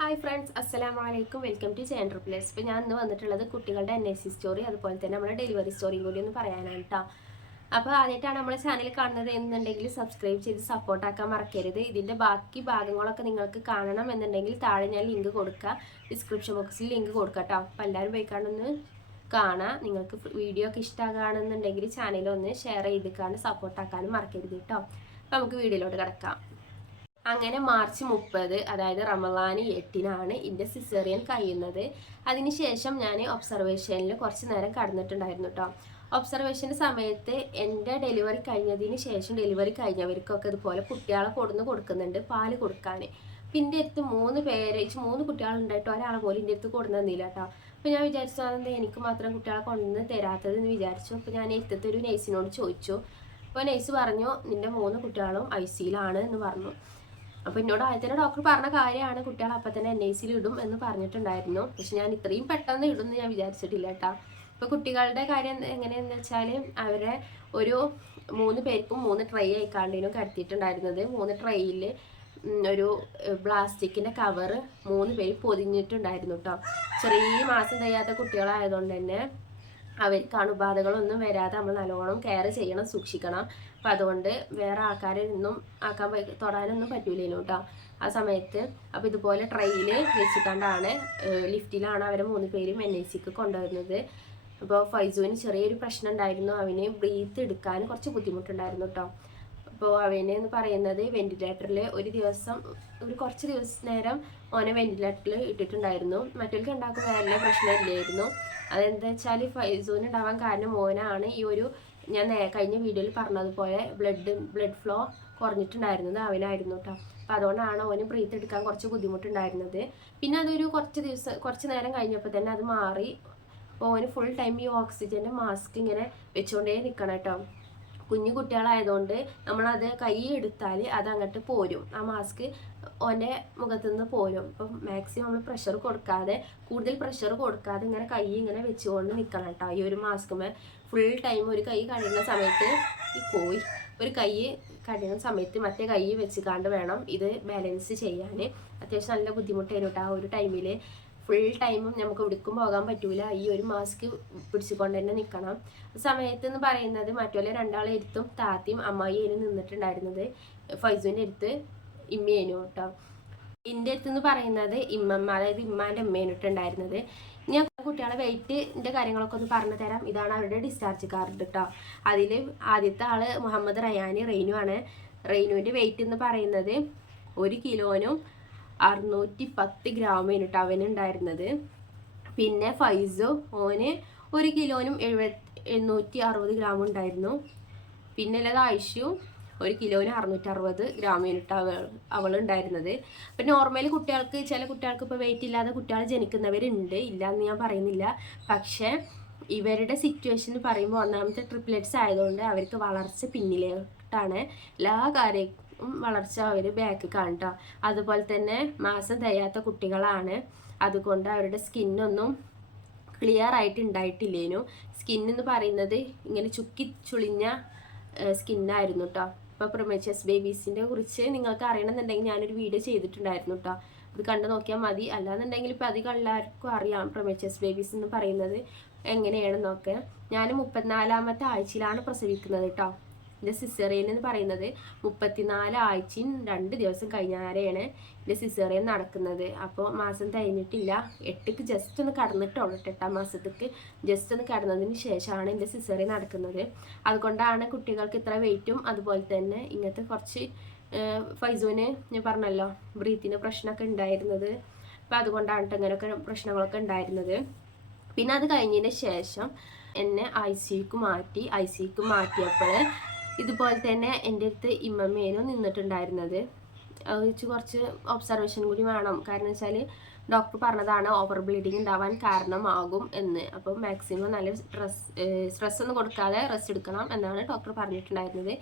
Hi friends, അസ്സലാമു അലൈക്കും. Welcome to gender plus. ഇപ്പോൾ ഞാൻ ഇന്ന് വന്നിട്ടുള്ളത് കുട്ടികളുടെ NIC സ്റ്റോറി അതുപോലെ തന്നെ നമ്മുടെ ഡെലിവറി സ്റ്റോറിയും കൂടി ഒന്ന് പറയാനാണ് കേട്ടോ. അപ്പോൾ ആദ്യമായിട്ടാണ് നമ്മുടെ ചാനൽ കാണുന്നത് എന്നുണ്ടെങ്കിൽ സബ്സ്ക്രൈബ് ചെയ്ത് സപ്പോർട്ടാക്കാൻ മറക്കരുത്. ഇതിൻ്റെ ബാക്കി ഭാഗങ്ങളൊക്കെ നിങ്ങൾക്ക് കാണണം എന്നുണ്ടെങ്കിൽ താഴെ ഞാൻ ലിങ്ക് കൊടുക്കുക, ഡിസ്ക്രിപ്ഷൻ ബോക്സിൽ ലിങ്ക് കൊടുക്കാം കേട്ടോ. അപ്പോൾ എല്ലാവരും പോയിക്കാണ്ടൊന്ന് കാണാം. നിങ്ങൾക്ക് വീഡിയോ ഒക്കെ ഇഷ്ടമാകുകയാണെന്നുണ്ടെങ്കിൽ ചാനലൊന്ന് ഷെയർ ചെയ്തിക്കാണ്ട് സപ്പോർട്ടാക്കാനും മറക്കരുത് കേട്ടോ. അപ്പോൾ നമുക്ക് വീഡിയോയിലോട്ട് കിടക്കാം. അങ്ങനെ മാർച്ച് 30, അതായത് റമളാന് 8-നാണ് എൻ്റെ സിസേറിയൻ കഴിയുന്നത്. അതിനുശേഷം ഞാൻ ഒബ്സർവേഷനിൽ കുറച്ച് നേരം കടന്നിട്ടുണ്ടായിരുന്നു കേട്ടോ. ഒബ്സർവേഷൻ്റെ സമയത്ത് എൻ്റെ ഡെലിവറി കഴിഞ്ഞതിന് ശേഷം ഡെലിവറി കഴിഞ്ഞവർക്കൊക്കെ ഇതുപോലെ കുട്ടികളെ കൊടുക്കുന്നുണ്ട് പാല് കൊടുക്കാൻ. അപ്പം എൻ്റെ അടുത്ത് 3 കുട്ടികളുണ്ടായിട്ട് ഒരാളെ പോലും എൻ്റെ അടുത്ത് കൊടുന്നു തന്നില്ല കേട്ടോ. അപ്പോൾ ഞാൻ വിചാരിച്ചു അതെന്താ എനിക്ക് മാത്രം കുട്ടികളെ കൊണ്ടുവന്ന് തരാത്തതെന്ന് വിചാരിച്ചു. അപ്പോൾ ഞാൻ എടുത്തത്തെ ഒരു നേഴ്സിനോട് ചോദിച്ചു. അപ്പോൾ നേഴ്സ് പറഞ്ഞു നിൻ്റെ 3 കുട്ടികളും ICUലാണ് എന്ന് പറഞ്ഞു. അപ്പോൾ എന്നോട് ആദ്യത്തെ ഡോക്ടർ പറഞ്ഞ കാര്യമാണ് കുട്ടികൾ അപ്പം തന്നെ NICയിൽ ഇടും എന്ന് പറഞ്ഞിട്ടുണ്ടായിരുന്നു. പക്ഷെ ഞാൻ ഇത്രയും പെട്ടെന്ന് ഇടുമെന്ന് ഞാൻ വിചാരിച്ചിട്ടില്ല കേട്ടോ. ഇപ്പോൾ കുട്ടികളുടെ കാര്യം എങ്ങനെയാണെന്ന് വെച്ചാൽ അവരെ ഒരു 3 പേർക്കും 3 ട്രേ ആയിക്കാണ്ടേനും കടത്തിയിട്ടുണ്ടായിരുന്നത്. 3 ട്രേയിൽ ഒരു പ്ലാസ്റ്റിക്കിൻ്റെ കവറ് 3 പേര് പൊതിഞ്ഞിട്ടുണ്ടായിരുന്നു കേട്ടോ. ചെറിയ മാസം തികയാത്ത കുട്ടികളായതുകൊണ്ട് തന്നെ അവർക്ക് അണുബാധകളൊന്നും വരാതെ നമ്മൾ നല്ലോണം കെയർ ചെയ്യണം, സൂക്ഷിക്കണം. അപ്പം അതുകൊണ്ട് വേറെ ആൾക്കാരെ ഒന്നും തൊടാനൊന്നും പറ്റൂലേനു കേട്ടോ ആ സമയത്ത്. അപ്പോൾ ഇതുപോലെ ട്രെയിൽ വെച്ചിട്ടാണ് ലിഫ്റ്റിലാണ് അവരെ 3 പേരും NICക്ക് കൊണ്ടുവരുന്നത്. അപ്പോൾ ഫൈസൂന് ചെറിയൊരു പ്രശ്നം ഉണ്ടായിരുന്നു. അവന് ബ്രീത്ത് എടുക്കാൻ കുറച്ച് ബുദ്ധിമുട്ടുണ്ടായിരുന്നു കേട്ടോ. അപ്പോൾ അവന് എന്ന് പറയുന്നത് വെന്റിലേറ്ററിൽ കുറച്ച് നേരം ഓനെ വെന്റിലേറ്ററിൽ ഇട്ടിട്ടുണ്ടായിരുന്നു. മറ്റവർക്ക് ഉണ്ടാക്കും വേറെ പ്രശ്നമില്ലായിരുന്നു. അതെന്താ വെച്ചാൽ ഫൈസൂന് ഉണ്ടാവാൻ കാരണം മോനാണ് ഈ ഒരു ഞാൻ കഴിഞ്ഞ വീഡിയോയിൽ പറഞ്ഞതുപോലെ ബ്ലഡ് ഫ്ലോ കുറഞ്ഞിട്ടുണ്ടായിരുന്നത് അവനായിരുന്നു കേട്ടോ. അപ്പോൾ അതുകൊണ്ടാണ് ഓന് ബ്രീത്ത് എടുക്കാൻ കുറച്ച് ബുദ്ധിമുട്ടുണ്ടായിരുന്നത്. പിന്നെ അതൊരു കുറച്ച് നേരം കഴിഞ്ഞപ്പോൾ തന്നെ അത് മാറി. അപ്പോൾ ഓന് ഫുൾ ടൈം ഈ ഓക്സിജൻ്റെ മാസ്ക് ഇങ്ങനെ വെച്ചുകൊണ്ടേ നിൽക്കണം കേട്ടോ. കുഞ്ഞു കുട്ടികളായതുകൊണ്ട് നമ്മളത് കൈ എടുത്താൽ അത് അങ്ങോട്ട് പോരും, ആ മാസ്ക് ഓൻ്റെ മുഖത്തു നിന്ന് പോരും. അപ്പം മാക്സിമം നമ്മൾ കൂടുതൽ പ്രഷർ കൊടുക്കാതെ ഇങ്ങനെ കൈ ഇങ്ങനെ വെച്ചുകൊണ്ട് നിൽക്കണം കേട്ടോ. ഈ ഒരു മാസ്കുമേ ഫുൾ ടൈം ഒരു കൈ കഴിയുന്ന സമയത്ത് ഒരു കൈ കഴിയുന്ന സമയത്ത് മറ്റേ കൈ വെച്ചുകാണ്ട് വേണം ഇത് ബാലൻസ് ചെയ്യാൻ. അത്യാവശ്യം നല്ല ബുദ്ധിമുട്ടായിരുന്നു കേട്ടോ ആ ഒരു ടൈമിൽ. ഫുൾ ടൈമും നമുക്ക് എവിടേക്കും പോകാൻ പറ്റൂല, ഈ ഒരു മാസ്ക് പിടിച്ചുകൊണ്ട് തന്നെ നിൽക്കണം. സമയത്ത് എന്ന് പറയുന്നത് മറ്റുള്ള 2 ഇരുത്തും താത്തിയും അമ്മായിയേനും നിന്നിട്ടുണ്ടായിരുന്നത്. ഫൈസൂൻ്റെ അടുത്ത് ഇമ്മയേനു കേട്ടോ. എൻ്റെ അടുത്ത് പറയുന്നത് ഇമ്മമ്മ, അതായത് ഇമ്മാൻ്റെ അമ്മേനിട്ടുണ്ടായിരുന്നത്. ഞാൻ കുട്ടികളെ വെയിറ്റിൻ്റെ കാര്യങ്ങളൊക്കെ ഒന്ന് പറഞ്ഞു തരാം. ഇതാണ് അവരുടെ ഡിസ്ചാർജ് കാർഡ് കേട്ടോ. അതിൽ ആദ്യത്തെ ആൾ മുഹമ്മദ് റെയ്നു ആണ്. റെയ്നുവിൻ്റെ വെയിറ്റ് എന്ന് പറയുന്നത് 1 കിലോനും 610 ഗ്രാമേനു കേട്ടോ അവനുണ്ടായിരുന്നത്. പിന്നെ ഫൈസു ഓന് 1 കിലോനും 760 ഗ്രാം ഉണ്ടായിരുന്നു. പിന്നെ അല്ലാതെ ആയിഷു 1 കിലോന് 660 ഗ്രാമേനിട്ട് അവളുണ്ടായിരുന്നത്. അപ്പം നോർമലി ചില കുട്ടികൾക്ക് ഇപ്പോൾ വെയിറ്റ് ഇല്ലാതെ കുട്ടികൾ ജനിക്കുന്നവരുണ്ട്, ഇല്ല എന്ന് ഞാൻ പറയുന്നില്ല. പക്ഷേ ഇവരുടെ സിറ്റുവേഷൻ പറയുമ്പോൾ ഒന്നാമത്തെ ട്രിപ്ലെറ്റ്സ് ആയതുകൊണ്ട് അവർക്ക് വളർച്ച പിന്നിലോട്ടാണ്. എല്ലാ കാര്യവും വളർച്ച അവർ ബാക്ക് കാണട്ടോ. അതുപോലെ തന്നെ മാസം തികയാത്ത കുട്ടികളാണ്. അതുകൊണ്ട് അവരുടെ സ്കിന്നൊന്നും ക്ലിയർ ആയിട്ട് ഉണ്ടായിട്ടില്ലേനു. സ്കിന്നെന്ന് പറയുന്നത് ഇങ്ങനെ ചുളിഞ്ഞ സ്കിന്നായിരുന്നു കേട്ടോ. ഇപ്പോൾ പ്രൊമേച്ചസ് ബേബീസിൻ്റെ കുറിച്ച് നിങ്ങൾക്ക് അറിയണമെന്നുണ്ടെങ്കിൽ ഞാനൊരു വീഡിയോ ചെയ്തിട്ടുണ്ടായിരുന്നു കേട്ടോ. അത് കണ്ടു നോക്കിയാൽ മതി. അല്ലാന്നുണ്ടെങ്കിൽ ഇപ്പോൾ അധികം എല്ലാവർക്കും അറിയാം പ്രൊമേച്ചസ് ബേബീസ് എന്ന് പറയുന്നത് എങ്ങനെയാണെന്നൊക്കെ. ഞാൻ 34ാമത്തെ ആഴ്ചയിലാണ് പ്രസവിക്കുന്നത് കേട്ടോ. എൻ്റെ സിസേറിയൻ എന്ന് പറയുന്നത് 34 ആഴ്ചയും 2 ദിവസം കഴിഞ്ഞാരെയാണ് എൻ്റെ സിസേറിയൻ നടക്കുന്നത്. അപ്പോൾ മാസം കഴിഞ്ഞിട്ടില്ല, 8ക്ക് ജസ്റ്റ് ഒന്ന് കടന്നിട്ടുള്ളൂ. 8ാം മാസത്തേക്ക് ജസ്റ്റ് ഒന്ന് കടന്നതിന് ശേഷമാണ് എൻ്റെ സിസേറിയൻ നടക്കുന്നത്. അതുകൊണ്ടാണ് കുട്ടികൾക്ക് ഇത്ര വെയിറ്റും അതുപോലെ തന്നെ ഇങ്ങനത്തെ കുറച്ച് ഫൈസൂന് ഞാൻ പറഞ്ഞല്ലോ ബ്രീത്തിന് പ്രശ്നമൊക്കെ ഉണ്ടായിരുന്നത്. അപ്പോൾ അതുകൊണ്ടാണ് ഇങ്ങനെയൊക്കെ പ്രശ്നങ്ങളൊക്കെ ഉണ്ടായിരുന്നത്. പിന്നെ അത് കഴിഞ്ഞതിന് ശേഷം എന്നെ ICUക്ക് മാറ്റിയപ്പോൾ ഇതുപോലെ തന്നെ എൻ്റെ അടുത്ത് ഇമ്മമ്മേനും നിന്നിട്ടുണ്ടായിരുന്നത്. അത് വെച്ച് കുറച്ച് ഒബ്സർവേഷൻ കൂടി വേണം. കാരണം വെച്ചാൽ ഡോക്ടർ പറഞ്ഞതാണ് ഓവർ ബ്ലീഡിങ് ഉണ്ടാവാൻ കാരണമാകും എന്ന്. അപ്പം മാക്സിമം നല്ല സ്ട്രെസ് ഒന്നും കൊടുക്കാതെ റെസ്റ്റ് എടുക്കണം എന്നാണ് ഡോക്ടർ പറഞ്ഞിട്ടുണ്ടായിരുന്നത്.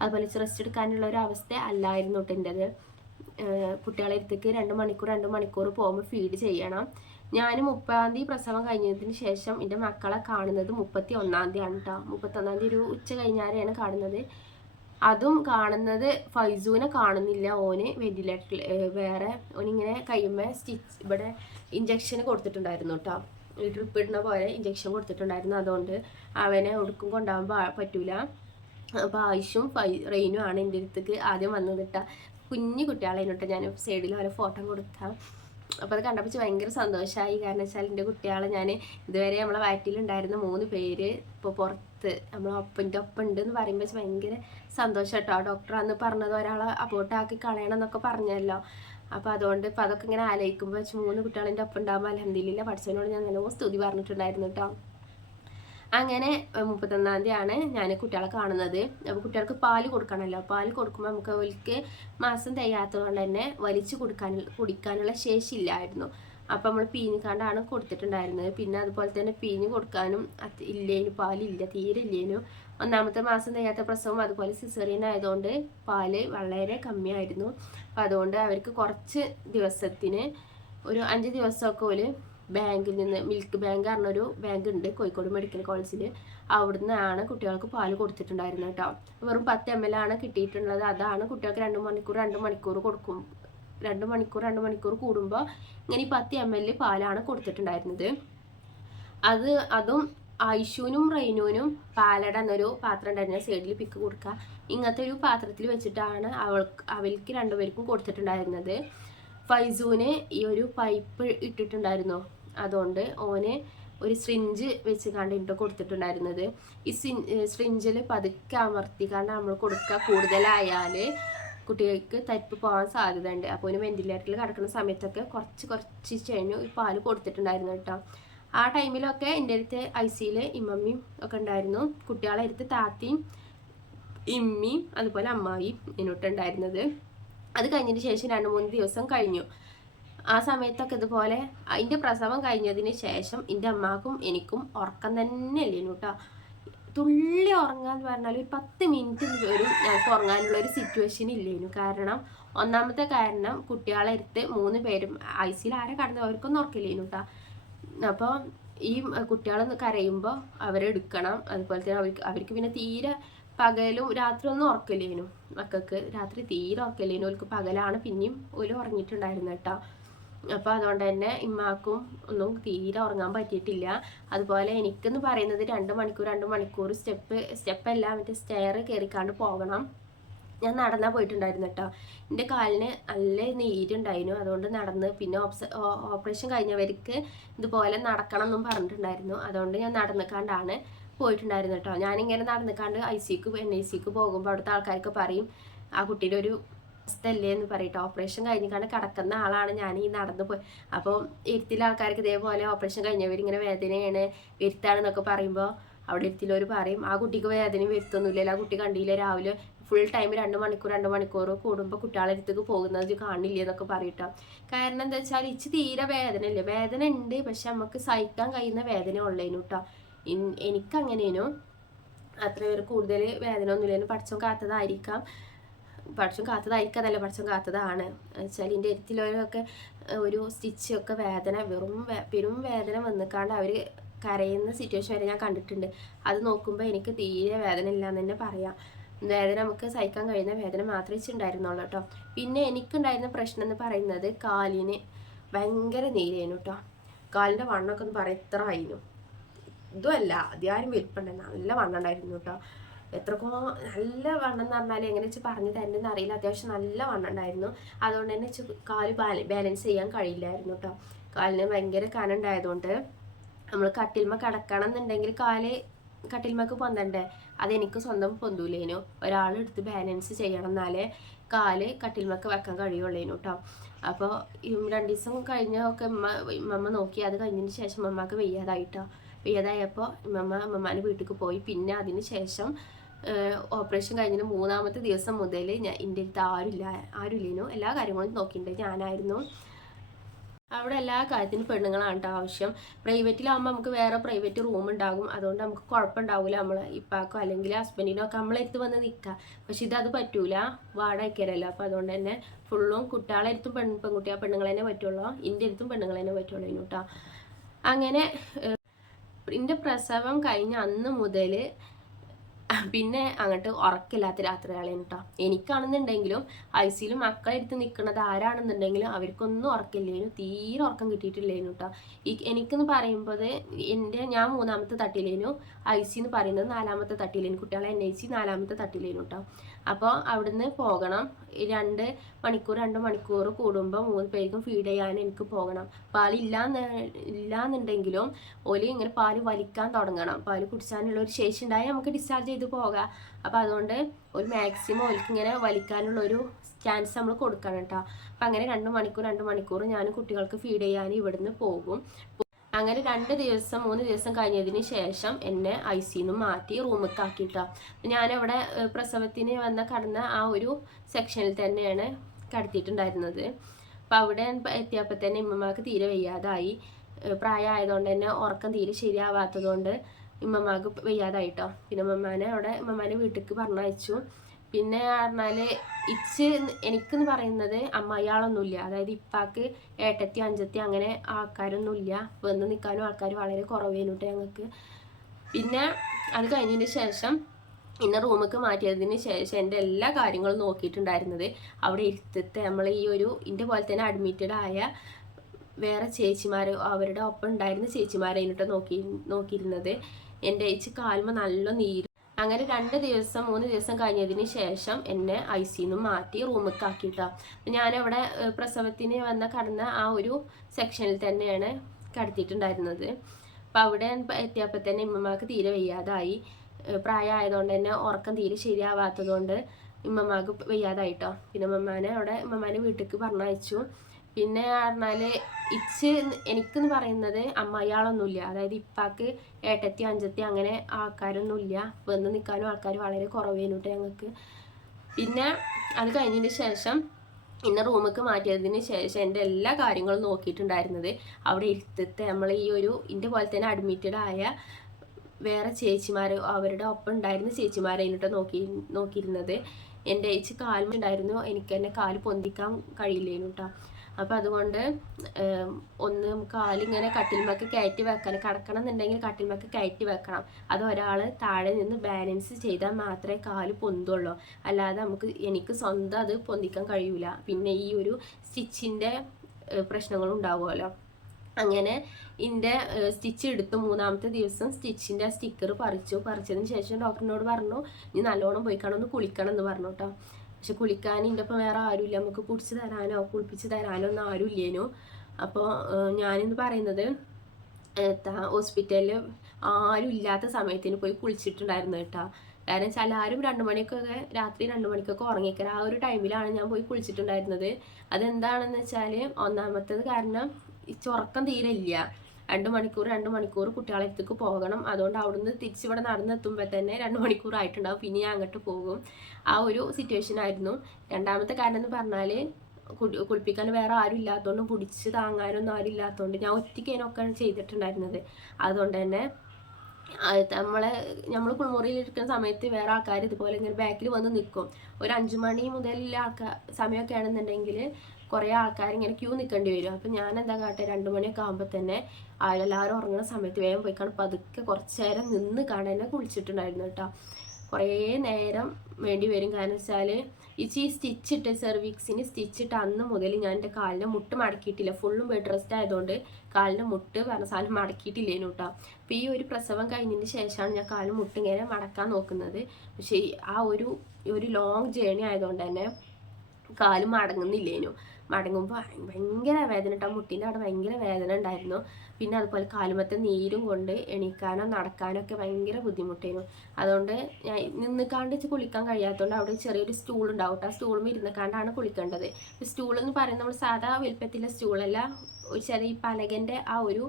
അതുപോലെ റെസ്റ്റ് എടുക്കാനുള്ള ഒരു അവസ്ഥ അല്ലായിരുന്നു കേട്ടോ എൻ്റെത്. കുട്ടികളെ അടുത്തേക്ക് 2 മണിക്കൂർ പോകുമ്പോൾ ഫീഡ് ചെയ്യണം. ഞാൻ 30-ാം തീയതി പ്രസവം കഴിഞ്ഞതിന് ശേഷം എൻ്റെ മക്കളെ കാണുന്നത് 31-ാം തീയതിയാണ് കേട്ടോ. 31-ാം തീയതി ഒരു ഉച്ച കഴിഞ്ഞാരെയാണ് കാണുന്നത്. അതും കാണുന്നത് ഫൈസൂനെ കാണുന്നില്ല. ഓന് വെന്റിലേറ്ററിൽ വേറെ ഓനിങ്ങനെ കയ്യുമ്മേ ഇവിടെ ഇഞ്ചക്ഷൻ കൊടുത്തിട്ടുണ്ടായിരുന്നു കേട്ടോ. ഈ ട്രിപ്പ് ഇടുന്ന പോലെ ഇഞ്ചക്ഷൻ കൊടുത്തിട്ടുണ്ടായിരുന്നു. അതുകൊണ്ട് അവനെ ഒടുക്കും കൊണ്ടുപോകാൻ പറ്റൂല. അപ്പോൾ ആയിഷും റെയിനും ആണ് എൻ്റെ അടുത്തേക്ക് ആദ്യം വന്നിട്ട കുഞ്ഞു കുട്ടികളായിരുന്നു. ഞാൻ സൈഡിൽ ഓരോ ഫോട്ടോ കൊടുക്കാം. അപ്പോൾ അത് കണ്ടപ്പോൾ ഭയങ്കര സന്തോഷമായി. കാരണം വെച്ചാൽ എൻ്റെ കുട്ടികളെ ഞാൻ ഇതുവരെ നമ്മളെ വയറ്റിലുണ്ടായിരുന്ന 3 പേര് ഇപ്പോൾ പുറത്ത് എൻ്റെ ഒപ്പം ഉണ്ട് എന്ന് പറയുമ്പോൾ ഭയങ്കര സന്തോഷം കേട്ടോ. ഡോക്ടർ അന്ന് പറഞ്ഞത് ഒരാളെ അബോട്ടാക്കി കളയണം എന്നൊക്കെ പറഞ്ഞല്ലോ. അപ്പോൾ അതുകൊണ്ട് ഇപ്പോൾ അതൊക്കെ ഇങ്ങനെ ആലോചിക്കുമ്പോൾ 3 കുട്ടികളെൻ്റെ ഒപ്പം ഉണ്ടാകുമ്പോൾ അൽഹംദുലില്ലാ പഠിച്ചതിനോട് ഞാൻ നല്ലോണം സ്തുതി പറഞ്ഞിട്ടുണ്ടായിരുന്നു കേട്ടോ. അങ്ങനെ 31-ാം തീയതിയാണ് ഞാൻ കുട്ടികളെ കാണുന്നത്. അപ്പോൾ കുട്ടികൾക്ക് പാല് കൊടുക്കണമല്ലോ. പാല് കൊടുക്കുമ്പോൾ നമുക്ക് അവർക്ക് മാസം തികയാത്തത് കൊണ്ട് തന്നെ വലിച്ചു കുടിക്കാനുള്ള ശേഷി ഇല്ലായിരുന്നു. അപ്പോൾ നമ്മൾ പീഞ്ഞിക്കാണ്ടാണ് കൊടുത്തിട്ടുണ്ടായിരുന്നത്. പിന്നെ അതുപോലെ തന്നെ പീഞ്ഞ് കൊടുക്കാനും ഇല്ലേനു, പാലില്ല, തീരെ ഇല്ലേനു. 1-ാമത്തെ മാസം തികയാത്ത പ്രസവം അതുപോലെ സിസേറിയൻ ആയതുകൊണ്ട് പാല് വളരെ കമ്മിയായിരുന്നു. അപ്പോൾ അതുകൊണ്ട് അവർക്ക് കുറച്ച് ദിവസത്തിന് ഒരു 5 ദിവസമൊക്കെ ഒരു ബാങ്കിൽ നിന്ന് മിൽക്ക് ബാങ്ക് പറഞ്ഞൊരു ബാങ്ക് ഉണ്ട് കോഴിക്കോട് മെഡിക്കൽ കോളേജിൽ. അവിടുന്നാണ് കുട്ടികൾക്ക് പാല് കൊടുത്തിട്ടുണ്ടായിരുന്നത് കേട്ടോ. വെറും 10 ml ആണ് കിട്ടിയിട്ടുള്ളത്. അതാണ് കുട്ടികൾക്ക് 2 മണിക്കൂർ കൊടുക്കും. 2 മണിക്കൂർ കൂടുമ്പോൾ ഇങ്ങനെ ഈ 10 ml പാലാണ് കൊടുത്തിട്ടുണ്ടായിരുന്നത്. അതും ആയിഷുവിനും റൈനുവിനും പാലട എന്നൊരു പാത്രം ഉണ്ടായിരുന്ന സൈഡിൽ പിക്ക് കൊടുക്കുക. ഇങ്ങനത്തെ ഒരു പാത്രത്തിൽ വെച്ചിട്ടാണ് അവർക്ക് 2 പേർക്കും കൊടുത്തിട്ടുണ്ടായിരുന്നത്. ഫൈസൂന് ഈ ഒരു പൈപ്പ് ഇട്ടിട്ടുണ്ടായിരുന്നു. അതുകൊണ്ട് ഓന് ഒരു സ്ട്രിഞ്ച് വെച്ച് കണ്ടിട്ട് കൊടുത്തിട്ടുണ്ടായിരുന്നത്. ഈ സ്ട്രിഞ്ചിൽ പതുക്കെ അമർത്തിക്കാണ്ട് നമ്മൾ കൊടുക്കുക. കൂടുതലായാൽ കുട്ടികൾക്ക് തരിപ്പ് പോകാൻ സാധ്യത ഉണ്ട്. അപ്പോൾ ഒരു വെന്റിലേറ്ററിൽ കിടക്കുന്ന സമയത്തൊക്കെ കുറച്ച് കഴിഞ്ഞു ഈ പാല് കൊടുത്തിട്ടുണ്ടായിരുന്നു കേട്ടോ. ആ ടൈമിലൊക്കെ എൻ്റെ അടുത്ത് ICയിൽ ഇമ്മമ്മയും ഒക്കെ ഉണ്ടായിരുന്നു. കുട്ടികളെ അടുത്ത് താത്തയും ഇമ്മയും അതുപോലെ അമ്മായിയും എന്നിട്ടുണ്ടായിരുന്നത്. അത് കഴിഞ്ഞതിന് ശേഷം 2-3 ദിവസം കഴിഞ്ഞു. ആ സമയത്തൊക്കെ ഇതുപോലെ അതിൻ്റെ പ്രസവം കഴിഞ്ഞതിന് ശേഷം എൻ്റെ അമ്മാക്കും എനിക്കും ഉറക്കം തന്നെ ഇല്ലേനു കേട്ടോ. തുള്ളി ഉറങ്ങാന്ന് പറഞ്ഞാൽ ഒരു 10 മിനിറ്റ് വരും ഞങ്ങൾക്ക് ഉറങ്ങാനുള്ള ഒരു സിറ്റുവേഷൻ ഇല്ലേനു. കാരണം ഒന്നാമത്തെ കാരണം കുട്ടികളെ അടുത്ത് 3 പേരും ICയിൽ ആരെ കടന്നു അവർക്കൊന്നും ഉറക്കില്ലേനു കേട്ടോ. അപ്പോൾ ഈ കുട്ടികളൊന്ന് കരയുമ്പോൾ അവരെ എടുക്കണം. അതുപോലെ തന്നെ അവർക്ക് പിന്നെ തീരെ പകലും രാത്രി ഒന്നും ഉറക്കില്ലേനു. മക്കൾക്ക് രാത്രി തീരെ ഉറക്കില്ലേനു. അവർക്ക് പകലാണ് പിന്നെയും ഒരു ഉറങ്ങിയിട്ടുണ്ടായിരുന്നു കേട്ടോ. അപ്പോൾ അതുകൊണ്ട് തന്നെ ഇമ്മാക്കും ഒന്നും തീരെ ഉറങ്ങാൻ പറ്റിയിട്ടില്ല. അതുപോലെ എനിക്കെന്ന് പറയുന്നത് 2 മണിക്കൂർ സ്റ്റെപ്പല്ല മറ്റേ സ്റ്റെയർ കയറിക്കാണ്ട് പോകണം. ഞാൻ നടന്നാ പോയിട്ടുണ്ടായിരുന്നു കേട്ടോ. എൻ്റെ കാലിന് നല്ല നീരുണ്ടായിരുന്നു. അതുകൊണ്ട് നടന്ന് പിന്നെ ഓപ്പറേഷൻ കഴിഞ്ഞവർക്ക് ഇതുപോലെ നടക്കണം എന്നും പറഞ്ഞിട്ടുണ്ടായിരുന്നു. അതുകൊണ്ട് ഞാൻ നടന്നിക്കാണ്ടാണ് പോയിട്ടുണ്ടായിരുന്നു കേട്ടോ. ഞാനിങ്ങനെ നടന്നിക്കാണ്ട് NICക്ക് പോകുമ്പോൾ അവിടുത്തെ ആൾക്കാർക്ക് പറയും ആ കുട്ടിയുടെ ഒരു അവസ്ഥയല്ലേ എന്ന് പറയട്ടോ. ഓപ്പറേഷൻ കഴിഞ്ഞിക്കാണ്ട് കിടക്കുന്ന ആളാണ് ഞാൻ ഈ നടന്നു പോയി. അപ്പോൾ ഇരുത്തിലെ ആൾക്കാർക്ക് ഇതേപോലെ ഓപ്പറേഷൻ കഴിഞ്ഞവരിങ്ങനെ വേദനയാണ് വരുത്താണെന്നൊക്കെ പറയുമ്പോൾ അവിടെ ഇരുത്തിലവർ പറയും ആ കുട്ടിക്ക് വേദനയും വരുത്തൊന്നുമില്ലല്ലോ, ആ കുട്ടി കണ്ടില്ല രാവിലെ ഫുൾ ടൈം 2 മണിക്കൂർ കൂടുമ്പോൾ കുട്ടികളെ അടുത്തേക്ക് പോകുന്നത് കാണില്ല എന്നൊക്കെ പറയട്ടോ. കാരണം എന്താ വെച്ചാൽ ഇച്ച് തീരെ വേദന ഉണ്ട്, പക്ഷെ നമുക്ക് സഹിക്കാൻ കഴിയുന്ന വേദന ഉള്ളേനു കേട്ടോ. എനിക്കങ്ങനേനു. അത്ര പേര് കൂടുതൽ വേദന ഒന്നുമില്ലേനു. പഠിച്ചോ കാത്തതായിരിക്കാം. പഠിച്ചോ കാത്തതായിരിക്കാതല്ല, പഠിച്ചോ കാത്തതാണ് വെച്ചാൽ എൻ്റെ എരുത്തിലൊക്കെ ഒരു സ്റ്റിച്ചൊക്കെ വേദന പെരും വേദന വന്നിക്കാണ്ട് അവർ കരയുന്ന സിറ്റുവേഷൻ വരെ ഞാൻ കണ്ടിട്ടുണ്ട്. അത് നോക്കുമ്പോൾ എനിക്ക് തീരെ വേദന ഇല്ലാന്ന് തന്നെ പറയാം. വേദന നമുക്ക് സഹിക്കാൻ കഴിയുന്ന വേദന മാത്രമേ ഉണ്ടായിരുന്നുള്ളൂ കേട്ടോ. പിന്നെ എനിക്കുണ്ടായിരുന്ന പ്രശ്നം എന്ന് പറയുന്നത് കാലിന് ഭയങ്കര നീരേനു കേട്ടോ. കാലിൻ്റെ വണ്ണമൊക്കെ ഒന്ന് പറയാം ഇത്ര ആയിരുന്നു. ഇതുമല്ല അത്യാരും വലിപ്പുണ്ടായിരുന്നു, നല്ല വണ്ണം ഉണ്ടായിരുന്നു കേട്ടോ. എത്രക്കോ നല്ല വണ്ണം എന്ന് പറഞ്ഞാൽ എങ്ങനെ വെച്ച് പറഞ്ഞു തരുന്നതെന്ന് അറിയില്ല. അത്യാവശ്യം നല്ല വണ്ണം ഉണ്ടായിരുന്നു. അതുകൊണ്ട് തന്നെ കാല് ബാലൻസ് ചെയ്യാൻ കഴിയില്ലായിരുന്നു കേട്ടോ. കാലിന് ഭയങ്കര കനുണ്ടായതുകൊണ്ട് നമ്മൾ കട്ടിൽമ കിടക്കണം എന്നുണ്ടെങ്കിൽ കാല് കട്ടിൽമക്ക് പൊന്തണ്ടേ, അതെനിക്ക് സ്വന്തം പൊന്തൂലേനു. ഒരാളെടുത്ത് ബാലൻസ് ചെയ്യണം എന്നാലേ കാല് കട്ടിൽമക്ക് വെക്കാൻ കഴിയുള്ളേനു കേട്ടോ. അപ്പോൾ 2 ദിവസം കഴിഞ്ഞൊക്കെ ഇമ്മമ്മ നോക്കി. അത് കഴിഞ്ഞതിന് ശേഷം അമ്മക്ക് വെയ്യാതായപ്പോൾ അമ്മമാൻ്റെ വീട്ടിലേക്ക് പോയി. പിന്നെ അതിന് ശേഷം ഓപ്പറേഷൻ കഴിഞ്ഞതിന് 3-ാമത്തെ ദിവസം മുതൽ എൻ്റെ അടുത്ത് ആരുമില്ലേനു. എല്ലാ കാര്യങ്ങളും നോക്കിയിട്ടുണ്ട് ഞാനായിരുന്നു. അവിടെ എല്ലാ കാര്യത്തിനും പെണ്ണുങ്ങളാണ് കേട്ടോ ആവശ്യം. പ്രൈവറ്റിലാകുമ്പോൾ നമുക്ക് വേറെ പ്രൈവറ്റ് റൂം ഉണ്ടാകും. അതുകൊണ്ട് നമുക്ക് കുഴപ്പമുണ്ടാവില്ല. നമ്മൾ ഇപ്പാക്കോ അല്ലെങ്കിൽ ഹസ്ബൻഡിനോ ഒക്കെ നമ്മളെടുത്ത് വന്ന് നിൽക്കാം. പക്ഷെ അത് പറ്റൂല, വാടകയ്ക്കരല്ലോ. അപ്പോൾ അതുകൊണ്ട് തന്നെ ഫുള്ളും കുട്ടികളെ അടുത്തും പെണ്ണുങ്ങളെ തന്നെ പറ്റുള്ളൂ. എൻ്റെ അടുത്തും പെണ്ണുങ്ങളെ തന്നെ പറ്റുള്ളൂ കേട്ടോ. അങ്ങനെ എൻ്റെ പ്രസവം കഴിഞ്ഞ അന്ന് മുതൽ പിന്നെ അങ്ങോട്ട് ഉറക്കില്ലാത്ത രാത്രികളാണ് കേട്ടോ. എനിക്കാണെന്നുണ്ടെങ്കിലും ഐസിയിലും മക്കളെടുത്ത് നിൽക്കുന്നത് ആരാണെന്നുണ്ടെങ്കിലും അവർക്കൊന്നും ഉറക്കില്ലേനു, തീരെ ഉറക്കം കിട്ടിയിട്ടില്ലേനു കേട്ടോ. എനിക്കെന്ന് പറയുമ്പോൾ ഞാൻ 3ാമത്തെ തട്ടിലേനു, ഐസി എന്ന് പറയുന്നത് 4ാമത്തെ തട്ടിലേനു, കുട്ടികളെ NIC 4ാമത്തെ തട്ടിലേനു കേട്ടോ. അപ്പോൾ അവിടുന്ന് പോകണം, 2 മണിക്കൂർ കൂടുമ്പോൾ 3 പേർക്കും ഫീഡ് ചെയ്യാൻ എനിക്ക് പോകണം. ഇല്ലാന്നുണ്ടെങ്കിലും ഓല് ഇങ്ങനെ പാല് വലിക്കാൻ തുടങ്ങണം. പാല് കുടിച്ചാനുള്ള ഒരു ശേഷി ഉണ്ടായാൽ നമുക്ക് ഡിസ്ചാർജ് ചെയ്ത് പോകാം. അപ്പോൾ അതുകൊണ്ട് ഒരു മാക്സിമം ഓൽക്ക് ഇങ്ങനെ വലിക്കാനുള്ളൊരു ചാൻസ് നമ്മൾ കൊടുക്കണം കേട്ടോ. അപ്പം അങ്ങനെ 2 മണിക്കൂർ ഞാൻ കുട്ടികൾക്ക് ഫീഡ് ചെയ്യാൻ ഇവിടുന്ന് പോകും. അങ്ങനെ 3 ദിവസം കഴിഞ്ഞതിന് ശേഷം എന്നെ ICന്ന് മാറ്റി റൂമിലേക്ക് ആക്കിയിട്ടാ. ഞാനവിടെ പ്രസവത്തിന് കടന്ന ആ ഒരു സെക്ഷനിൽ തന്നെയാണ് കടത്തിയിട്ടുണ്ടായിരുന്നത്. അപ്പോൾ അവിടെ എത്തിയപ്പോൾ തന്നെ ഇമ്മമാക്ക് തീരെ വയ്യാതായി. പ്രായമായതുകൊണ്ട് തന്നെ ഉറക്കം തീരെ ശരിയാവാത്തതുകൊണ്ട് ഇമ്മമാക്ക് വയ്യാതായിട്ടോ. പിന്നെ ഇമ്മമാനെ വീട്ടിലേക്ക് പറഞ്ഞയച്ചു. പിന്നെ പറഞ്ഞാൽ എനിക്കെന്ന് പറയുന്നത് അമ്മായിയാളൊന്നുമില്ല, അതായത് ഇപ്പാക്ക് ഏട്ടത്തി അഞ്ചത്തി അങ്ങനെ ആൾക്കാരൊന്നുമില്ല, വന്ന് നിൽക്കാനും ആൾക്കാർ വളരെ കുറവേനു ഞങ്ങൾക്ക്. പിന്നെ അത് കഴിഞ്ഞതിന് ശേഷം ഇന്ന റൂമിലേക്ക് മാറ്റിയതിന് ശേഷം എൻ്റെ എല്ലാ കാര്യങ്ങളും നോക്കിയിട്ടുണ്ടായിരുന്നത് അവിടെ ഇരുത്തത്തെ നമ്മൾ ഈ ഒരു ഇൻ്റെ പോലെ തന്നെ അഡ്മിറ്റഡ് ആയ വേറെ ചേച്ചിമാർ, അവരുടെ ഒപ്പം ഉണ്ടായിരുന്ന ചേച്ചിമാരെ എന്നിട്ട് നോക്കിയിരുന്നത്. എൻ്റെ കാൽമ നല്ല നീര്. അങ്ങനെ 3 ദിവസം കഴിഞ്ഞതിന് ശേഷം എന്നെ ICന്ന് മാറ്റി റൂമിലേക്ക് ആക്കിയിട്ടാ. ഞാനവിടെ പ്രസവത്തിന് കടന്ന ആ ഒരു സെക്ഷനിൽ തന്നെയാണ് കടത്തിയിട്ടുണ്ടായിരുന്നത്. അപ്പോൾ അവിടെ എത്തിയപ്പോൾ തന്നെ ഇമ്മമാക്ക് തീരെ വയ്യാതായി. പ്രായമായതുകൊണ്ട് തന്നെ ഉറക്കം തീരെ ശരിയാവാത്തതുകൊണ്ട് ഇമ്മമാക്ക് വയ്യാതായിട്ടോ. പിന്നെ ഇമ്മമാനെ വീട്ടിലേക്ക് പറഞ്ഞയച്ചു. പിന്നെ പറഞ്ഞാൽ എനിക്കെന്ന് പറയുന്നത് അമ്മായിയാളൊന്നുമില്ല, അതായത് ഇപ്പാക്ക് ഏട്ടത്തി അഞ്ചത്തി അങ്ങനെ ആൾക്കാരൊന്നുമില്ല, വന്ന് നിൽക്കാനും ആൾക്കാർ വളരെ കുറവേനു ഞങ്ങൾക്ക്. പിന്നെ അത് കഴിഞ്ഞതിന് ശേഷം ഇന്ന റൂമിലേക്ക് മാറ്റിയതിന് ശേഷം എൻ്റെ എല്ലാ കാര്യങ്ങളും നോക്കിയിട്ടുണ്ടായിരുന്നത് അവിടെ ഇരുത്തത്തെ നമ്മൾ ഈ ഒരു ഇൻ്റെ പോലെ തന്നെ അഡ്മിറ്റഡ് ആയ വേറെ ചേച്ചിമാർ, അവരുടെ ഒപ്പം ഉണ്ടായിരുന്ന ചേച്ചിമാരെ എന്നിട്ട് നോക്കിയിരുന്നത്. എൻ്റെ കാലുണ്ടായിരുന്നു, എനിക്ക് തന്നെ കാല് പൊന്തിക്കാൻ കഴിയില്ലേനു കേട്ടോ. അപ്പോൾ അതുകൊണ്ട് ഒന്ന് കാലിങ്ങനെ കട്ടിൽമൊക്കെ കയറ്റി വെക്കണം, കിടക്കണം എന്നുണ്ടെങ്കിൽ കട്ടിൽമൊക്കെ കയറ്റി വെക്കണം. അത് ഒരാൾ താഴെ നിന്ന് ബാലൻസ് ചെയ്താൽ മാത്രമേ കാല് പൊന്തുള്ളൂ, അല്ലാതെ എനിക്ക് സ്വന്തം അത് പൊന്തിക്കാൻ കഴിയൂല. പിന്നെ ഈ ഒരു സ്റ്റിച്ചിൻ്റെ പ്രശ്നങ്ങളും ഉണ്ടാവുമല്ലോ. അങ്ങനെ എൻ്റെ സ്റ്റിച്ച് എടുത്തു. 3ാമത്തെ ദിവസം സ്റ്റിച്ചിൻ്റെ സ്റ്റിക്കർ പറിച്ചതിന് ശേഷം ഡോക്ടറിനോട് പറഞ്ഞു, നീ നല്ലോണം പോയി ഒന്ന് കുളിക്കണം എന്ന് പറഞ്ഞു കേട്ടോ. പക്ഷെ കുളിക്കാൻ എൻ്റെ ഒപ്പം വേറെ ആരുമില്ല, നമുക്ക് കുടിച്ച് തരാനോ കുളിപ്പിച്ച് തരാനോ ഒന്നും ആരും ഇല്ലേനു. അപ്പോൾ ഞാനെന്ന് പറയുന്നത് ഹോസ്പിറ്റലിൽ ആരും ഇല്ലാത്ത സമയത്തിന് പോയി കുളിച്ചിട്ടുണ്ടായിരുന്നു കേട്ടോ. കാരണം വെച്ചാൽ എല്ലാവരും രാത്രി 2 മണിക്കൊക്കെ ഉറങ്ങിക്കാൻ ആ ഒരു ടൈമിലാണ് ഞാൻ പോയി കുളിച്ചിട്ടുണ്ടായിരുന്നത്. അതെന്താണെന്ന് വെച്ചാൽ ഒന്നാമത്തേത് കാരണം ഉറക്കം തീരെ ഇല്ല. 2 മണിക്കൂർ കുട്ടികളെ അടുത്തേക്ക് പോകണം. അതുകൊണ്ട് അവിടുന്ന് തിരിച്ചിവിടെ നടന്നെത്തുമ്പോൾ തന്നെ 2 മണിക്കൂർ ആയിട്ടുണ്ടാവും. പിന്നെ ഞാൻ അങ്ങോട്ട് പോകും. ആ ഒരു സിറ്റുവേഷൻ ആയിരുന്നു. 2ാമത്തെ കാരണം എന്ന് പറഞ്ഞാൽ കുളിപ്പിക്കാൻ വേറെ ആരും ഇല്ലാത്തതുകൊണ്ടും പിടിച്ച് താങ്ങാനൊന്നും ആരും ഇല്ലാത്തതുകൊണ്ട് ഞാൻ ഒറ്റയ്ക്കേനൊക്കെ ചെയ്തിട്ടുണ്ടായിരുന്നത്. അതുകൊണ്ട് തന്നെ നമ്മൾ കുളിമുറിയിലിരിക്കുന്ന സമയത്ത് വേറെ ആൾക്കാർ ഇതുപോലെ ഇങ്ങനെ ബാക്കിൽ വന്ന് നിൽക്കും. ഒരു 5 മണി മുതലുള്ള സമയമൊക്കെ ആണെന്നുണ്ടെങ്കിൽ കുറേ ആൾക്കാർ ഇങ്ങനെ ക്യൂ നിൽക്കേണ്ടി വരും. അപ്പം ഞാൻ എന്താ കാട്ടുക, 2 മണിയൊക്കെ ആകുമ്പോൾ തന്നെ എല്ലാവരും ഉറങ്ങുന്ന സമയത്ത് വേഗം പോയിക്കാണ് പതുക്കെ കുറച്ച് നേരം നിന്ന് കാണാൻ തന്നെ കുളിച്ചിട്ടുണ്ടായിരുന്നു കേട്ടോ. കുറേ നേരം വേണ്ടി വരും. കാരണം വെച്ചാൽ ഈ സ്റ്റിച്ചിട്ട് സെർവിക്സിന് സ്റ്റിച്ചിട്ട് അന്ന് മുതൽ ഞാൻ എൻ്റെ കാലിൻ്റെ മുട്ട് മടക്കിയിട്ടില്ല. ഫുള്ളും ബെഡ് റെസ്റ്റ് ആയതുകൊണ്ട് കാലിൻ്റെ മുട്ട് പറഞ്ഞ സാധനം മടക്കിയിട്ടില്ലേനു കേട്ടോ. അപ്പോൾ ഈ ഒരു പ്രസവം കഴിഞ്ഞതിന് ശേഷമാണ് ഞാൻ കാലിന് മുട്ട് ഇങ്ങനെ മടക്കാൻ നോക്കുന്നത്. പക്ഷേ ആ ഒരു ലോങ് ജേണി ആയതുകൊണ്ട് തന്നെ കാല് മടങ്ങുന്നില്ലേനു. മടങ്ങുമ്പോൾ ഭയങ്കര വേദന കേട്ടോ, മുട്ടിൻ്റെ അവിടെ ഭയങ്കര വേദന ഉണ്ടായിരുന്നു. പിന്നെ അതുപോലെ കാലുമത്തെ നീരും കൊണ്ട് എണീക്കാനോ നടക്കാനോ ഒക്കെ ഭയങ്കര ബുദ്ധിമുട്ടായിരുന്നു. അതുകൊണ്ട് ഞാൻ നിന്നിക്കാണ്ട് കുളിക്കാൻ കഴിയാത്തതുകൊണ്ട് അവിടെ ചെറിയൊരു സ്റ്റൂൾ ഉണ്ടാവും കേട്ടോ. ആ സ്റ്റൂളും ഇരുന്നിക്കാണ്ടാണ് കുളിക്കേണ്ടത്. സ്റ്റൂൾ എന്ന് പറയുന്നത് നമ്മൾ സാധാ വലിപ്പത്തിലെ സ്റ്റൂളല്ല, ഒരു ചെറിയ പലകൻ്റെ ആ ഒരു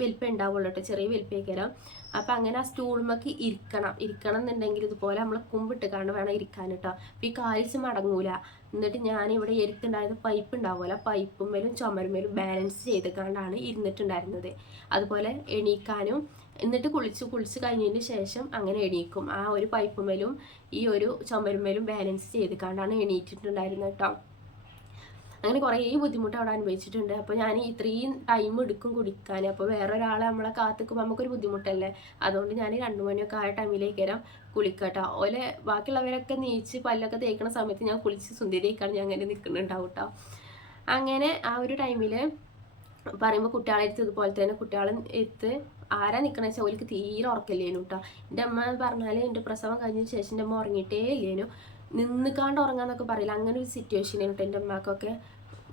വലിപ്പം ഉണ്ടാവുള്ളൂ കേട്ടോ, ചെറിയ വലിപ്പേക്കരം. അപ്പം അങ്ങനെ ആ സ്റ്റൂളുമ്മക്ക് ഇരിക്കണം എന്നുണ്ടെങ്കിൽ ഇതുപോലെ നമ്മൾ കുമ്പിട്ട് കണ്ട് വേണം ഇരിക്കാൻ കേട്ടോ. അപ്പം ഈ കാലിച്ച് മടങ്ങൂല. എന്നിട്ട് ഞാനിവിടെ എരുത്തുണ്ടായത് പൈപ്പ് ഉണ്ടാവുമല്ലോ, പൈപ്പുമ്മേലും ചുമരുമേലും ബാലൻസ് ചെയ്ത് കണ്ടാണ് ഇരുന്നിട്ടുണ്ടായിരുന്നത്. അതുപോലെ എണീക്കാനും എന്നിട്ട് കുളിച്ച് കഴിഞ്ഞതിന് ശേഷം അങ്ങനെ എണീക്കും. ആ ഒരു പൈപ്പുമേലും ഈ ഒരു ചുമരുമേലും ബാലൻസ് ചെയ്ത് കണ്ടാണ് എണീറ്റിട്ടുണ്ടായിരുന്നത് കേട്ടോ. അങ്ങനെ കുറേ ബുദ്ധിമുട്ട് അവിടെ അനുഭവിച്ചിട്ടുണ്ട്. അപ്പോൾ ഞാൻ ഇത്രയും ടൈം എടുക്കും കുടിക്കാൻ. അപ്പോൾ വേറെ ഒരാളെ നമ്മളെ കാത്തിക്കുമ്പോൾ നമുക്കൊരു ബുദ്ധിമുട്ടല്ലേ. അതുകൊണ്ട് ഞാൻ 2 മണിയൊക്കെ ആയ ടൈമിലേക്ക് വരാം കുളിക്കട്ടോ. ഓലെ ബാക്കിയുള്ളവരൊക്കെ നീച്ച് പല്ലൊക്കെ തേക്കുന്ന സമയത്ത് ഞാൻ കുളിച്ച് സുന്ദരിക്കാണ് ഞാൻ അങ്ങനെ നിൽക്കുന്നുണ്ടാവും കേട്ടോ. അങ്ങനെ ആ ഒരു ടൈമിൽ പറയുമ്പോൾ കുട്ടികളെ എടുത്ത് ഇതുപോലെ തന്നെ കുട്ടികളെ എടുത്ത് ആരാ നിൽക്കണമെന്ന് വെച്ചാൽ ഓൾക്ക് തീരെ ഉറക്കില്ലേനു കേട്ടോ. എൻ്റെ അമ്മ പറഞ്ഞാൽ എൻ്റെ പ്രസവം കഴിഞ്ഞതിന് ശേഷം എൻ്റെ അമ്മ ഉറങ്ങിയിട്ടേ ഇല്ലേനു. നിന്നിക്കാണ്ട് ഉറങ്ങാന്നൊക്കെ പറയില്ല, അങ്ങനെ ഒരു സിറ്റുവേഷൻ ആയിരുന്നു എൻ്റെ അമ്മക്കൊക്കെ.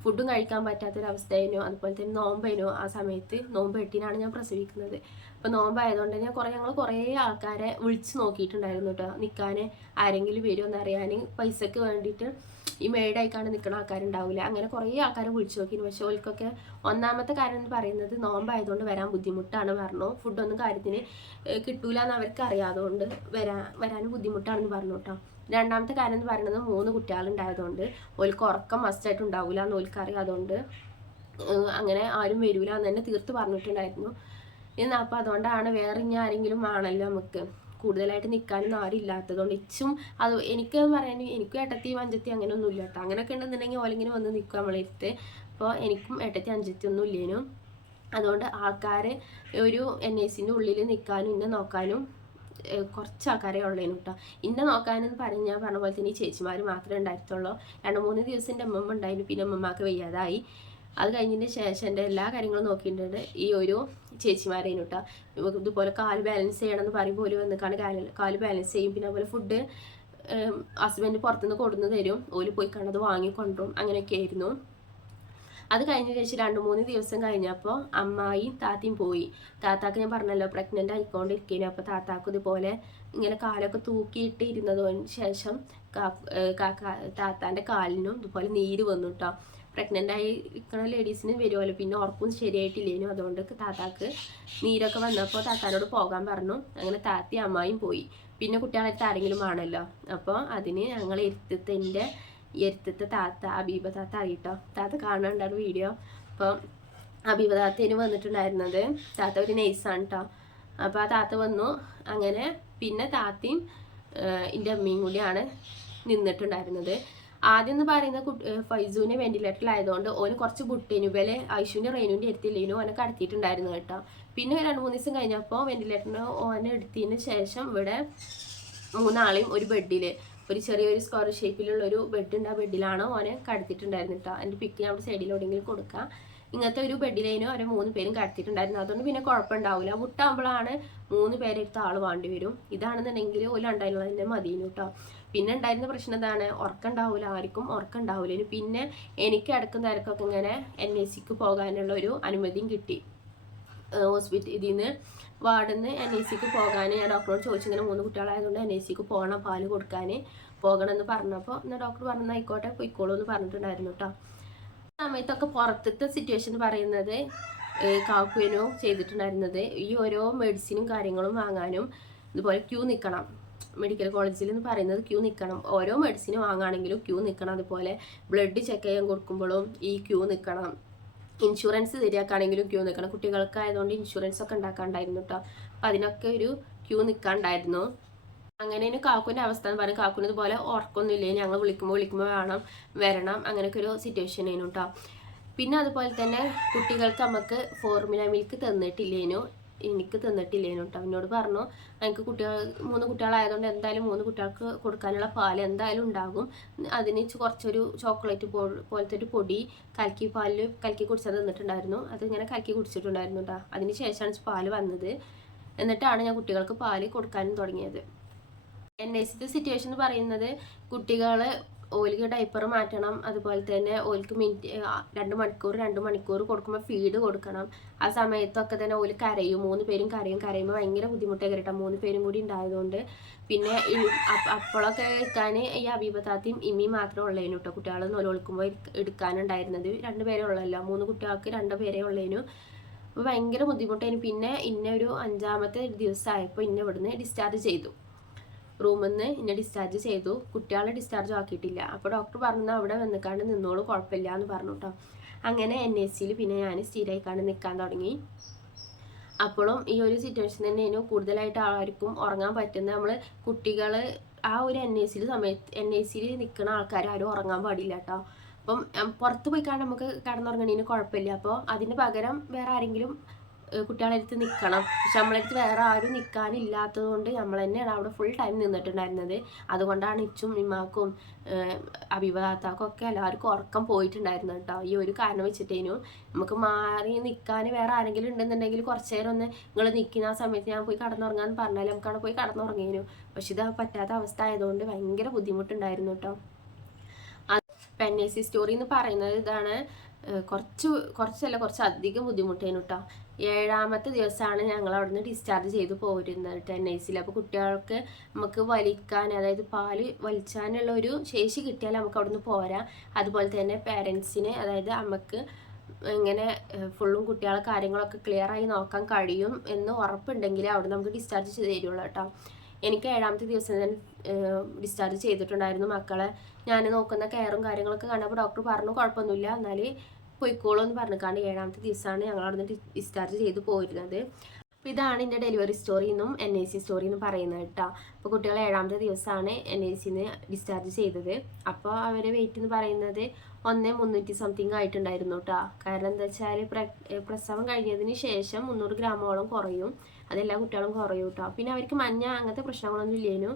ഫുഡും കഴിക്കാൻ പറ്റാത്തൊരവസ്ഥയായിരുന്നു. അതുപോലെ തന്നെ നോമ്പായിരുന്നു. ആ സമയത്ത് നോമ്പ് 8-നാണ് ഞാൻ പ്രസവിക്കുന്നത്. അപ്പോൾ നോമ്പായതുകൊണ്ട് ഞങ്ങൾ കുറേ ആൾക്കാരെ വിളിച്ച് നോക്കിയിട്ടുണ്ടായിരുന്നു കേട്ടോ, നിൽക്കാൻ ആരെങ്കിലും വരുമോ എന്നറിയാൻ. പൈസക്ക് വേണ്ടിയിട്ട് ഈ മെയ്ഡായിക്കാണ്ട് നിൽക്കുന്ന ആൾക്കാരുണ്ടാവില്ല, അങ്ങനെ കുറേ ആൾക്കാരെ വിളിച്ചു നോക്കിയിരുന്നു. പക്ഷേ ഓൽക്കൊക്കെ ഒന്നാമത്തെ കാര്യം എന്ന് പറയുന്നത് നോമ്പായതുകൊണ്ട് വരാൻ ബുദ്ധിമുട്ടാണ് പറഞ്ഞു. ഫുഡൊന്നും കാര്യത്തിന് കിട്ടൂല എന്ന് അവർക്ക് അറിയാതുകൊണ്ട് വരാൻ ബുദ്ധിമുട്ടാണെന്ന് പറഞ്ഞു കേട്ടോ. രണ്ടാമത്തെ കാര്യം എന്ന് പറയുന്നത് 3 കുട്ടികളുണ്ടായതുകൊണ്ട് ഓൽക്ക് ഉറക്കം മസ്റ്റായിട്ട് ഉണ്ടാവില്ല എന്ന് ഓൽക്ക് അറിയാതുകൊണ്ട് അങ്ങനെ ആരും വരില്ല എന്ന് തന്നെ തീർത്ത് പറഞ്ഞിട്ടുണ്ടായിരുന്നു. അപ്പോൾ അതുകൊണ്ടാണ് വേറെ ഇനി ആരെങ്കിലും ആണല്ലോ നമുക്ക് കൂടുതലായിട്ട് നിൽക്കാനൊന്നും ആരും ഇല്ലാത്തതുകൊണ്ട് ഇച്ചും അത് എനിക്ക് പറയാൻ എനിക്കും ഏട്ടത്തിയും അഞ്ചത്തിയും അങ്ങനെ ഒന്നും ഇല്ല കേട്ടോ. അങ്ങനെയൊക്കെ ഉണ്ടെന്നുണ്ടെങ്കിൽ ഓലിങ്ങനെ വന്ന് നിൽക്കും നമ്മളെടുത്ത്. അപ്പോൾ എനിക്കും ഏട്ടത്തി അഞ്ചത്തി ഒന്നും ഇല്ലേനു. അതുകൊണ്ട് ആൾക്കാർ ഒരു NICൻ്റെ ഉള്ളിൽ നിൽക്കാനും ഇന്നെ നോക്കാനും കുറച്ച് ആൾക്കാരെ ഉള്ളേനു കേട്ടോ. ഇന്നെ നോക്കാനെന്ന് ഞാൻ പറഞ്ഞ പോലെ തന്നെ ഈ ചേച്ചിമാർ മാത്രമേ ഉണ്ടായിരുന്നുള്ളൂ. 2-3 ദിവസം എൻ്റെ അമ്മമ്മ ഉണ്ടായിരുന്നു. പിന്നെ അമ്മമ്മക്ക് വയ്യാതായി. അത് കഴിഞ്ഞതിന് ശേഷം എൻ്റെ എല്ലാ കാര്യങ്ങളും നോക്കിയിട്ടുണ്ട് ഈ ഒരു ചേച്ചിമാരേനു കേട്ടോ. ഇതുപോലെ കാല് ബാലൻസ് ചെയ്യണമെന്ന് പറയുമ്പോൾ ഓല് വന്നിക്കാണ് കാല് ബാലൻസ് ചെയ്യും. പിന്നെ അതുപോലെ ഫുഡ് ഹസ്ബൻഡ് പുറത്തുനിന്ന് കൊടുന്ന് തരും, ഓല് പോയി കണ്ടത് വാങ്ങിക്കൊണ്ടും അങ്ങനെയൊക്കെ ആയിരുന്നു. അത് കഴിഞ്ഞ ശേഷം 2-3 ദിവസം കഴിഞ്ഞപ്പോൾ അമ്മായിയും താത്തയും പോയി. താത്താക്ക് ഞാൻ പറഞ്ഞല്ലോ പ്രഗ്നൻ്റ് ആയിക്കൊണ്ടിരിക്കുന്നു. അപ്പോൾ താത്താക്ക് ഇതുപോലെ ഇങ്ങനെ കാലൊക്കെ തൂക്കിയിട്ട് ഇരുന്നതിന് ശേഷം താത്താൻ്റെ കാലിനും ഇതുപോലെ നീര് വന്നു കേട്ടോ. പ്രഗ്നൻ്റ് ആയി ഇരിക്കുന്ന ലേഡീസിന് വരുമല്ലോ, പിന്നെ ഉറപ്പും ശരിയായിട്ടില്ലേനു. അതുകൊണ്ട് താത്താക്ക് നീരൊക്കെ വന്നപ്പോൾ താത്താനോട് പോകാൻ പറഞ്ഞു. അങ്ങനെ താത്തി അമ്മായും പോയി. പിന്നെ കുട്ടികളടുത്ത് ആരെങ്കിലും ആണല്ലോ. അപ്പോൾ അതിന് ഞങ്ങൾ എരുത്തത്തെ താത്ത അബീബ താത്ത ആയിട്ടോ. താത്ത കാണാണ്ടാണ് വീഡിയോ. അപ്പോൾ അബീബ താത്തേന് വന്നിട്ടുണ്ടായിരുന്നത്. താത്ത ഒരു നൈസാണ് കേട്ടോ. അപ്പോൾ ആ താത്ത വന്നു. അങ്ങനെ പിന്നെ താത്തയും എൻ്റെ അമ്മയും കൂടിയാണ് നിന്നിട്ടുണ്ടായിരുന്നത്. ആദ്യം എന്ന് പറയുന്ന ഫൈസൂനെ വെന്റിലേറ്ററിലായതുകൊണ്ട് ഓന് കുറച്ച് ബുട്ടേനു വില ഐശുവിൻ്റെ റെയിനുവിൻ്റെ എടുത്തില്ലേനു ഓനെ കടത്തിയിട്ടുണ്ടായിരുന്നു കേട്ടോ. പിന്നെ 2-3 ദിവസം കഴിഞ്ഞപ്പോൾ വെന്റിലേറ്ററിന് ഓനെ എടുത്തതിന് ശേഷം ഇവിടെ 3 ആളെയും ഒരു ബെഡിൽ ഒരു ചെറിയൊരു സ്ക്വയർ ഷേപ്പിലുള്ള ഒരു ബെഡ് ഉണ്ട്. ആ ബെഡിലാണ് ഓനെ കടത്തിയിട്ടുണ്ടായിരുന്നു കേട്ടോ. എൻ്റെ പിക്ക് ഞാൻ അവിടെ സൈഡിലോടെങ്കിലും കൊടുക്കാം. ഇങ്ങനത്തെ ഒരു ബെഡിലേനോ അവരെ 3 പേരും കടത്തിയിട്ടുണ്ടായിരുന്നു. അതുകൊണ്ട് പിന്നെ കുഴപ്പമുണ്ടാവില്ല. മുട്ടാകുമ്പോഴാണ് 3 പേരെടുത്ത ആൾ വേണ്ടി വരും. ഇതാണെന്നുണ്ടെങ്കിൽ ഒരു ഉണ്ടായിരുന്നത് തന്നെ മതിയെന്നു കേട്ടോ. പിന്നെ ഉണ്ടായിരുന്ന പ്രശ്നം എന്താണ്, ഉറക്കം ഉണ്ടാവില്ല, ആർക്കും ഉറക്കം ഉണ്ടാവില്ല. പിന്നെ എനിക്ക് അടക്കുന്ന തിരക്കൊക്കെ ഇങ്ങനെ NICക്ക് പോകാനുള്ള ഒരു അനുമതിയും കിട്ടി. ഇതിൽ നിന്ന് വാർഡിൽ നിന്ന് NICക്ക് പോകാൻ ഞാൻ ഡോക്ടറോട് ചോദിച്ചു. ഇങ്ങനെ 3 കുട്ടികളായതുകൊണ്ട് NICക്ക് പോകണം, പാല് കൊടുക്കാൻ പോകണമെന്ന് പറഞ്ഞപ്പോൾ എന്നാൽ ഡോക്ടർ പറഞ്ഞു ആയിക്കോട്ടെ പോയിക്കോളൂ എന്ന് പറഞ്ഞിട്ടുണ്ടായിരുന്നു കേട്ടോ. സമയത്തൊക്കെ പുറത്തത്തെ സിറ്റുവേഷൻ പറയുന്നത് കാക്കുവിനോ ചെയ്തിട്ടുണ്ടായിരുന്നത് ഈ ഓരോ മെഡിസിനും കാര്യങ്ങളും വാങ്ങാനും ഇതുപോലെ ക്യൂ നിൽക്കണം. മെഡിക്കൽ കോളേജിൽ എന്ന് പറയുന്നത് ക്യൂ നിൽക്കണം. ഓരോ മെഡിസിൻ വാങ്ങുകയാണെങ്കിലും ക്യൂ നിൽക്കണം. അതുപോലെ ബ്ലഡ് ചെക്ക് ചെയ്യാൻ കൊടുക്കുമ്പോഴും ഈ ക്യൂ നിൽക്കണം. ഇൻഷുറൻസ് ശരിയാക്കുകയാണെങ്കിലും ക്യൂ നിൽക്കണം. കുട്ടികൾക്കായതുകൊണ്ട് ഇൻഷുറൻസ് ഒക്കെ ഉണ്ടാക്കാണ്ടായിരുന്നു കേട്ടോ. അപ്പം അതിനൊക്കെ ഒരു ക്യൂ നിൽക്കാണ്ടായിരുന്നു. അങ്ങനെ കാക്കുവിൻ്റെ അവസ്ഥ എന്ന് പറയും. കാക്കുവിന് ഇതുപോലെ ഉറക്കൊന്നുമില്ലേ, ഞങ്ങൾ വിളിക്കുമ്പോൾ വരണം അങ്ങനെയൊക്കെ ഒരു സിറ്റുവേഷൻ ആയിരുന്നു കേട്ടോ. പിന്നെ അതുപോലെ തന്നെ കുട്ടികൾക്ക് നമുക്ക് ഫോർമുല മിൽക്ക് തന്നിട്ടില്ലേനു, എനിക്ക് തന്നിട്ടില്ലേനു കേട്ടോ. എന്നോട് പറഞ്ഞു എനിക്ക് 3 കുട്ടികളായതുകൊണ്ട് എന്തായാലും 3 കുട്ടികൾക്ക് കൊടുക്കാനുള്ള പാൽ എന്തായാലും ഉണ്ടാകും, അതിന് കുറച്ചൊരു ചോക്ലേറ്റ് പോലത്തെ ഒരു പൊടി കലക്കി കുടിച്ചത് തന്നിട്ടുണ്ടായിരുന്നു. അതിങ്ങനെ കലക്കി കുടിച്ചിട്ടുണ്ടായിരുന്നു കേട്ടോ. അതിന് ശേഷമാണ് പാല് വന്നത്. എന്നിട്ടാണ് ഞാൻ കുട്ടികൾക്ക് പാല് കൊടുക്കാനും തുടങ്ങിയത്. NICത്തെ സിറ്റുവേഷൻ എന്ന് പറയുന്നത് കുട്ടികൾ ഓൽക്ക് ഡൈപ്പർ മാറ്റണം. അതുപോലെ തന്നെ ഓൽക്ക് 2 മണിക്കൂർ കൊടുക്കുമ്പോൾ ഫീഡ് കൊടുക്കണം. ആ സമയത്തൊക്കെ തന്നെ ഓല് കരയും, 3 പേരും കരയുമ്പോൾ ഭയങ്കര ബുദ്ധിമുട്ടൊക്കെ കേട്ടോ. 3 പേരും കൂടി ഉണ്ടായതുകൊണ്ട് പിന്നെ അപ്പോഴൊക്കെ എടുക്കാൻ ഈ അബീബത്താത്തിയും ഇമ്മിയും മാത്രമേ ഉള്ളേനു കേട്ടോ. കുട്ടികൾ നോലൊളിക്കുമ്പോൾ എടുക്കാനുണ്ടായിരുന്നത് 2 പേരേ ഉള്ളല്ലോ. 3 കുട്ടികൾക്ക് 2 പേരേ ഉള്ളേനു. അപ്പോൾ ഭയങ്കര ബുദ്ധിമുട്ടായിരുന്നു. പിന്നെ ഒരു 5-ാമത്തെ ദിവസമായപ്പോൾ ഇവിടുന്ന് ഡിസ്ചാർജ് ചെയ്തു. റൂമിൽ നിന്ന് എന്നെ ഡിസ്ചാർജ് ചെയ്തു. കുട്ടികളെ ഡിസ്ചാർജ് ആക്കിയിട്ടില്ല. അപ്പോൾ ഡോക്ടർ പറഞ്ഞു അവിടെ വന്നിക്കാണ്ട് നിന്നോളൂ, കുഴപ്പമില്ല എന്ന് പറഞ്ഞു കേട്ടോ. അങ്ങനെ NICയിൽ പിന്നെ ഞാൻ സ്ഥിരമായിക്കാണ്ട് നിൽക്കാൻ തുടങ്ങി. അപ്പോഴും ഈ ഒരു സിറ്റുവേഷൻ തന്നെയാണ് കൂടുതലായിട്ട് ആർക്കും ഉറങ്ങാൻ പറ്റുന്നത്. നമ്മൾ കുട്ടികൾ ആ ഒരു NICയിൽ നിൽക്കുന്ന ആൾക്കാർ ആരും ഉറങ്ങാൻ പാടില്ല കേട്ടോ. അപ്പം പുറത്ത് പോയി കാണാൻ നമുക്ക് കിടന്നുറങ്ങണതിന് കുഴപ്പമില്ല. അപ്പോൾ അതിന് പകരം വേറെ ആരെങ്കിലും കുട്ടികളെ അടുത്ത് നിൽക്കണം. പക്ഷെ നമ്മളടുത്ത് വേറെ ആരും നിൽക്കാനില്ലാത്തത് കൊണ്ട് നമ്മൾ തന്നെയാണ് അവിടെ ഫുൾ ടൈം നിന്നിട്ടുണ്ടായിരുന്നത്. അതുകൊണ്ടാണ് ഇച്ചും ഇമ്മാക്കും അഭിഭാത്താക്കും ഒക്കെ എല്ലാവർക്കും ഉറക്കം പോയിട്ടുണ്ടായിരുന്നു കേട്ടോ. ഈ ഒരു കാരണം വെച്ചിട്ടേനു. നമുക്ക് മാറി നിൽക്കാൻ വേറെ ആരെങ്കിലും ഉണ്ടെന്നുണ്ടെങ്കിൽ കുറച്ച് നേരം ഒന്ന് നിങ്ങൾ നിൽക്കുന്ന ആ സമയത്ത് ഞാൻ പോയി കടന്നുറങ്ങാന്ന് പറഞ്ഞാൽ നമുക്കവിടെ പോയി കടന്നുറങ്ങിയേനു. പക്ഷെ ഇത് പറ്റാത്ത അവസ്ഥ ആയതുകൊണ്ട് ഭയങ്കര ബുദ്ധിമുട്ടുണ്ടായിരുന്നു കേട്ടോ. NIC സ്റ്റോറി എന്ന് പറയുന്നത് ഇതാണ്. കുറച്ച് അധികം ബുദ്ധിമുട്ടേനു കേട്ടോ. 7ാമത്തെ ദിവസമാണ് ഞങ്ങൾ അവിടുന്ന് ഡിസ്ചാർജ് ചെയ്ത് പോരുന്നത് NICയിൽ. അപ്പോൾ കുട്ടികൾക്ക് നമുക്ക് വലിക്കാൻ, അതായത് പാല് വലിച്ചാനുള്ള ഒരു ശേഷി കിട്ടിയാൽ നമുക്ക് അവിടുന്ന് പോരാം. അതുപോലെ തന്നെ പേരൻസിന്, അതായത് അമ്മക്ക് ഇങ്ങനെ ഫുള്ളും കുട്ടികളെ കാര്യങ്ങളൊക്കെ ക്ലിയറായി നോക്കാൻ കഴിയും എന്ന് ഉറപ്പുണ്ടെങ്കിൽ അവിടെ നമുക്ക് ഡിസ്ചാർജ് ചെയ്ത് തരുള്ളൂ കേട്ടോ. എനിക്ക് 7ാമത്തെ ദിവസം തന്നെ ഡിസ്ചാർജ് ചെയ്തിട്ടുണ്ടായിരുന്നു മക്കളെ. ഞാൻ നോക്കുന്ന കെയറും കാര്യങ്ങളൊക്കെ കണ്ടപ്പോൾ ഡോക്ടർ പറഞ്ഞു കുഴപ്പമൊന്നുമില്ല, എന്നാൽ പോയിക്കോളൂ എന്ന് പറഞ്ഞിട്ടാണ് 7ാമത്തെ ദിവസമാണ് ഞങ്ങൾ അവിടെ നിന്ന് ഡിസ്ചാർജ് ചെയ്ത് പോയിരുന്നത്. അപ്പോൾ ഇതാണ് എൻ്റെ ഡെലിവറി സ്റ്റോറി എന്നും NIC സ്റ്റോറി എന്ന് പറയുന്നത് കേട്ടോ. അപ്പോൾ കുട്ടികൾ 7ാമത്തെ ദിവസമാണ് NICന്ന് ഡിസ്ചാർജ് ചെയ്തത്. അപ്പോൾ അവരെ വെയിറ്റ് എന്ന് പറയുന്നത് 1,300 സംതിങ് ആയിട്ടുണ്ടായിരുന്നു കേട്ടോ. കാരണം എന്താ വെച്ചാൽ പ്രസവം കഴിഞ്ഞതിന് ശേഷം 300 ഗ്രാമോളം കുറയും. അതെല്ലാ കുട്ടികളും കുറയും കേട്ടോ. പിന്നെ അവർക്ക് മഞ്ഞ അങ്ങനത്തെ പ്രശ്നങ്ങളൊന്നും ഇല്ലേനു,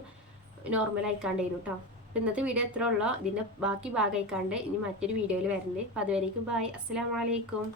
നോർമൽ ആയിക്കാണ്ടേനു കേട്ടോ. ഇന്നത്തെ വീഡിയോ എത്ര ഉള്ളോ ഇതിൻ്റെ ബാക്കി ഭാഗം ആയിക്കാണ്ട് ഇനി മറ്റൊരു വീഡിയോയിൽ വരുന്നുണ്ട്. അപ്പോൾ അതുവരേക്കും ബൈ, അസ്സലാമു അലൈക്കും.